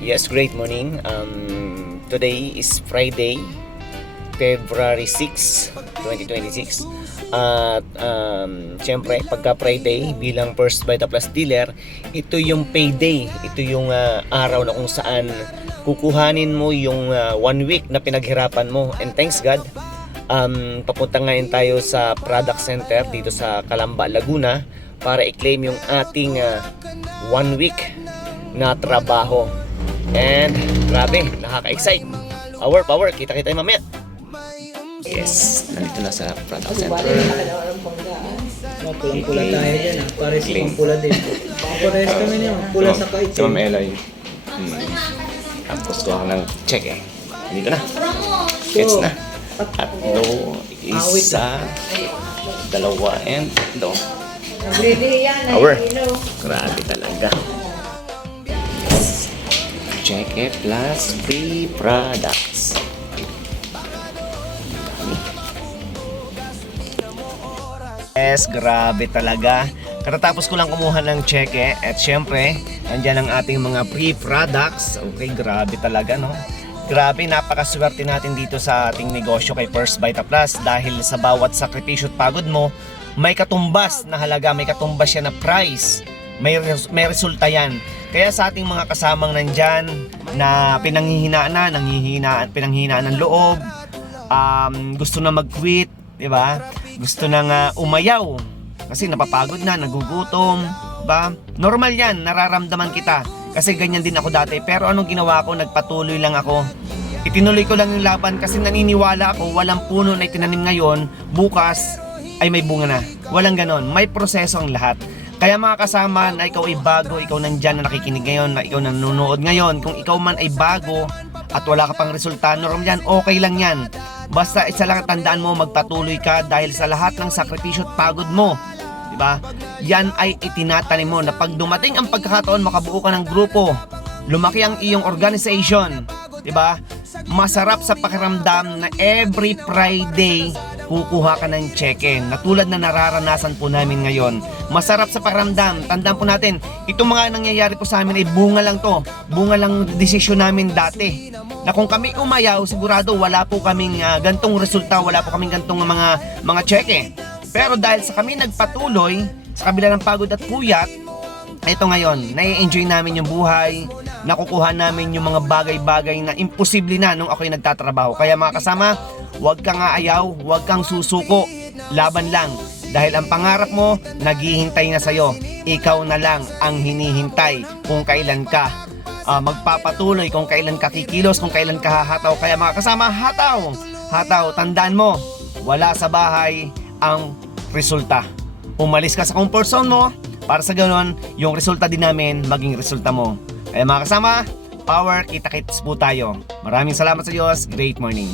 Yes, great morning. Today is Friday, February 6, 2026. At syempre, pagka Friday bilang First Vita Plus dealer, ito yung payday. Ito yung araw na kung saan kukuhanin mo yung 1 week na pinaghirapan mo. And thanks God, papunta ngayon tayo sa product center dito sa Calamba, Laguna para i-claim yung ating 1 week na trabaho. And grabe, nakaka-excite. Power, kita-kita tayo mamaya. Yes, nandito na sa product center. Pulang-pula tayo dyan ah. Pares pang pula din. Pares kami niya. Pula sa kait. Si Ma'am Eloy. Tapos ko ng check eh. Dito na. Gets na. Tatlo, isa, dalawa, and tatlo. Power. Grabe talaga. Check it plus free products. Yes, grabe talaga. Katatapos ko lang kumuha ng cheque at syempre, andyan ang ating mga free products. Okay, grabe talaga, no? Grabe, napakaswerte natin dito sa ating negosyo kay First Vita Plus dahil sa bawat sakripisyo at pagod mo, may katumbas na halaga, may katumbas siya na price. May resulta yan. Kaya sa ating mga kasamang nandyan na pinanghihinaan ng loob, gusto na mag-quit, di ba? Gusto nang umayaw kasi napapagod na, nagugutom, ba? Normal yan, nararamdaman kita. Kasi ganyan din ako dati. Pero anong ginawa ko? Nagpatuloy lang ako. Itinuloy ko lang yung laban kasi naniniwala ako walang puno na itinanim ngayon, bukas ay may bunga na. Walang ganon. May proseso ang lahat. Kaya mga kasama na ikaw ay bago, ikaw nandyan na nakikinig ngayon, na ikaw nanonood ngayon, kung ikaw man ay bago at wala ka pang resulta, normal yan, okay lang yan. Basta isa lang tandaan mo, magpatuloy ka dahil sa lahat ng sakripisyo at pagod mo, diba? Yan ay itinatanim mo na pag dumating ang pagkakataon, makabuo ka ng grupo, lumaki ang iyong organization, diba? Masarap sa pakiramdam na every Friday kukuha ka ng cheque na tulad na nararanasan po namin ngayon. Masarap sa pakiramdam. Tandaan po natin, itong mga nangyayari po sa amin ay bunga lang to. Bunga lang desisyon namin dati. Na kung kami umayaw, sigurado wala po kaming gantong resulta, wala po kaming gantong mga cheque. Pero dahil sa kami nagpatuloy, sa kabila ng pagod at puyat, ito ngayon, nai-enjoy namin yung buhay, nakukuha namin yung mga bagay-bagay na imposible na nung ako'y nagtatrabaho. Kaya mga kasama, huwag kang aayaw, huwag kang susuko, laban lang. Dahil ang pangarap mo, naghihintay na sa'yo. Ikaw na lang ang hinihintay kung kailan ka magpapatuloy, kung kailan ka kikilos, kung kailan ka hahataw. Kaya mga kasama, hataw! Hataw, tandaan mo, wala sa bahay ang resulta. Umalis ka sa comfort zone mo, para sa ganoon, yung resulta din namin maging resulta mo. Kaya mga kasama, power, kita-kits po tayo. Maraming salamat sa Diyos. Great morning.